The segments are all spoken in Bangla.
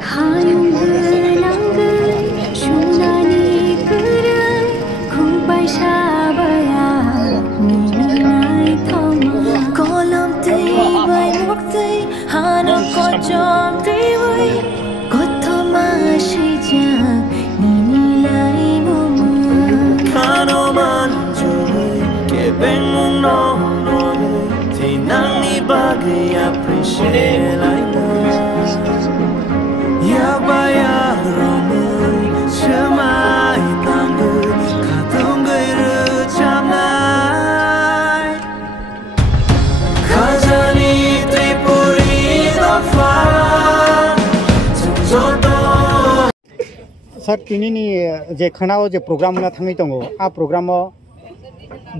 Sir, kini je khanao je program na thangi tongo a program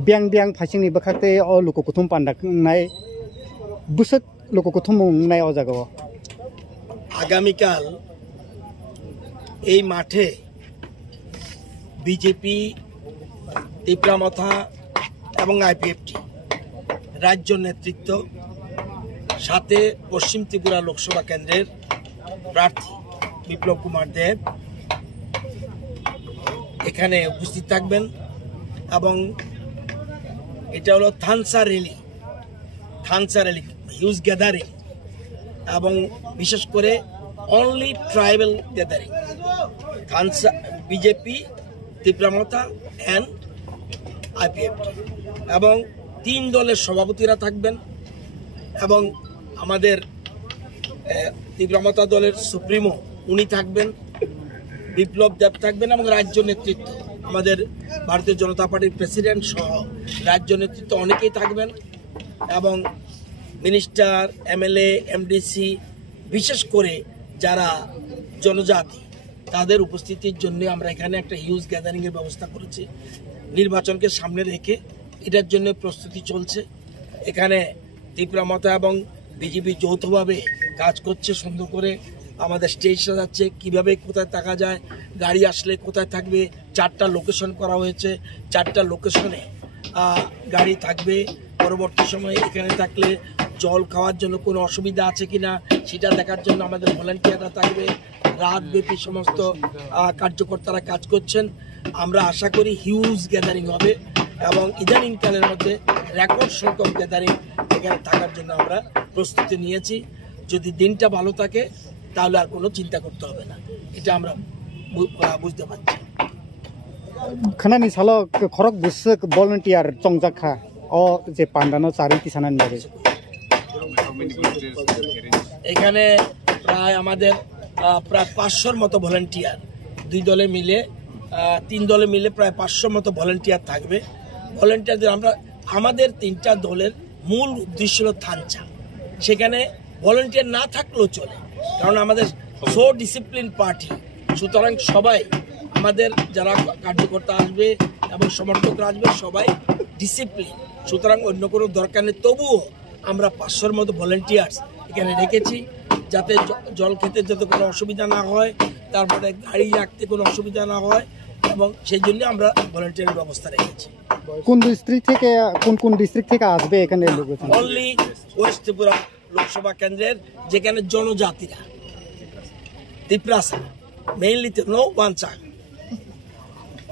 biang biang phasing ni bakhate o luko kuthum panda nai busak luko kuthum nai o jago আগামীকাল এই মাঠে বিজেপি তিপ্রামথা এবং আইপিএফটি রাজ্য নেতৃত্ব সাথে পশ্চিম ত্রিপুরা লোকসভা কেন্দ্রের প্রার্থী বিপ্লব কুমার দেব এখানে উপস্থিত থাকবেন এবং এটা হলো থানসা র্যালি হিউজ গ্যাদারিং এবং বিশেষ করে only tribal gathering থানসা BJP Tipra Motha and IPFT এবং 3 দলের সভাপতিরা থাকবেন এবং আমাদের তিপ্রামথা দলের সুপ্রিমো উনি থাকবেন বিপ্লব দেব থাকবেন এবং রাজ্য নেতৃত্ব আমাদের ভারতীয় জনতা পার্টির প্রেসিডেন্ট সহ রাজ্য নেতৃত্ব অনেকেই থাকবেন এবং মিনিস্টার এমএলএ এমডিসি বিশেষ করে যারা জনজাতি তাদের উপস্থিতির জন্য আমরা এখানে একটা হিউজ গ্যাদারিং এর ব্যবস্থা করেছি নির্বাচনকে সামনে রেখে এটার জন্য প্রস্তুতি চলছে এখানে তিপ্রামথা এবং বিজেপি যৌথভাবে কাজ করছে সুন্দর করে আমাদের স্টেজ সাজাচ্ছে কিভাবে কোথায় থাকা যায় গাড়ি আসলে কোথায় থাকবে 4টা লোকেশন করা হয়েছে 4টা লোকেশনে গাড়ি থাকবে পরবর্তী সময়ে এখানে থাকলে জল খাওয়ার জন্য কোনো অসুবিধা আছে কিনা সেটা দেখার জন্য আমাদের ভলান্টিয়াররা থাকবে রাতব্যাপী সমস্ত কার্যকর্তারা কাজ করছেন আমরা আশা করি হিউজ গ্যাদারিং হবে এবং ইদানিংকালের মধ্যে রেকর্ড সংখ্যক গ্যাদারিং এখানে থাকার জন্য আমরা প্রস্তুতি নিয়েছি যদি দিনটা ভালো থাকে তাহলে আর কোনো চিন্তা করতে হবে না এটা আমরা বুঝতে পারছি খানানি সালো খরক বুসক ভলান্টিয়ার চংজাখা ও যে পান্ডানো চারিটি সানান লাগে এখানে প্রায় আমাদের প্রায় 500-র মতো ভলান্টিয়ার 2 দলে মিলে 3 দলে মিলে প্রায় 500 মতো ভলান্টিয়ার থাকবে ভলান্টিয়ারদের আমরা আমাদের 3টা দলের মূল উদ্দেশ্য হলো থানচা সেখানে ভলান্টিয়ার না থাকলেও চলে কারণ আমাদের সো ডিসিপ্লিন পার্টি সুতরাং সবাই আমাদের যারা কার্যকর্তা আসবে এবং সমর্থকরা আসবে সবাই ডিসিপ্লিন সুতরাং অন্য কোনো দরকার নেই তবুও আমরা 500-র মতো ভলান্টিয়ার্স এখানে রেখেছি যাতে জল খেতে যাতে কোনো অসুবিধা না হয় তারপরে গাড়ি রাখতে কোনো অসুবিধা না হয় এবং সেই জন্য আমরা ভলান্টিয়ারের ব্যবস্থা রেখেছি কোন ডিস্ট্রিক্ট থেকে কোন ডিস্ট্রিক্ট থেকে আসবে এখানে অনলি ওয়েস্ট ত্রিপুরা লোকসভা কেন্দ্রের যেখানে জনজাতিরা Tiprasa mainly no ওয়ানচা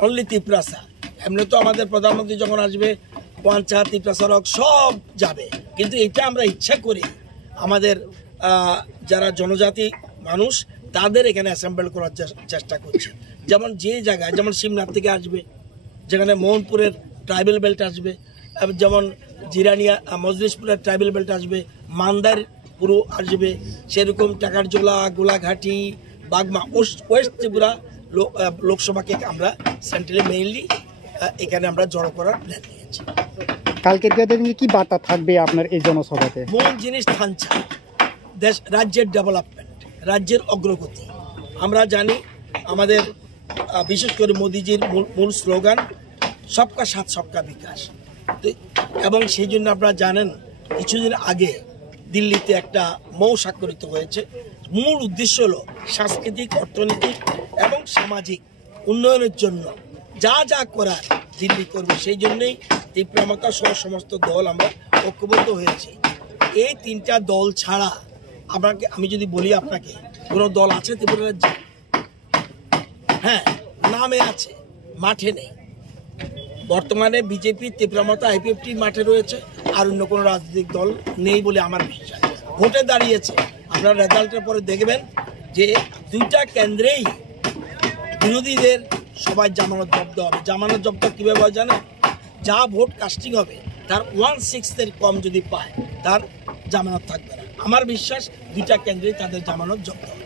only Tiprasa এমনি তো আমাদের প্রধানমন্ত্রী যখন আসবে ওয়ানচা তিপ্রাসা রক সব যাবে কিন্তু এটা আমরা ইচ্ছা করি আমাদের যারা জনজাতি মানুষ তাদের এখানে অ্যাসেম্বল করার চেষ্টা করছি যেমন যে জায়গায় যেমন সিমনাথ থেকে আসবে যেখানে মোহনপুরের ট্রাইবেল বেল্ট আসবে যেমন জিরানিয়া মজলিশপুরের ট্রাইবেল বেল্ট আসবে মান্দার পুরো আসবে সেরকম টাকারজোলা গোলাঘাটি বাগমা ওয়েস্ট ত্রিপুরা লোকসভাকে আমরা সেন্ট্রালি মেইনলি এখানে আমরা জড়ো করার প্ল্যান নিয়েছি কালকের গ্যাদারিংয়ে কি বার্তা থাকবে আপনার এই জনসভাতে মূল জিনিস থানচা দেশ রাজ্যের ডেভেলপমেন্ট রাজ্যের অগ্রগতি আমরা জানি আমাদের বিশেষ করে মোদিজির মূল স্লোগান সবকা সাথ সবকা বিকাশ এবং সেই জন্য আপনারা জানেন কিছুদিন আগে দিল্লিতে একটা মৌ স্বাক্ষরিত হয়েছে মূল উদ্দেশ্য হলো সাংস্কৃতিক অর্থনৈতিক এবং সামাজিক উন্নয়নের জন্য যা যা করার দিল্লি করবে সেই জন্যই তিপ্রামথা সহ সমস্ত দল আমরা ঐক্যবদ্ধ হয়েছি এই 3টা দল ছাড়া আমি যদি বলি আপনাকে কোনো দল আছে ত্রিপুরা রাজ্যে? হ্যাঁ, নামে আছে, মাঠে নেই। বর্তমানে বিজেপি, তীব্রমতা, আইপিএফটি মাঠে রয়েছে, আর অন্য কোনো রাজনৈতিক দল নেই বলে আমার বিশ্বাস। ভোটে দাঁড়িয়েছে, আপনারা রেজাল্টের পরে দেখবেন যে দুইটা কেন্দ্রেই বিরোধীদের সবাই জামানত জব্দ হবে। জামানত জব্দ কীভাবে হয় জানেন? যা ভোট কাস্টিং হবে তার 1/6 কম যদি পায় তার জামানত থাকবে না। আমার বিশ্বাস দুইটা কেন্দ্রেই তাদের জামানত জব্দ হবে।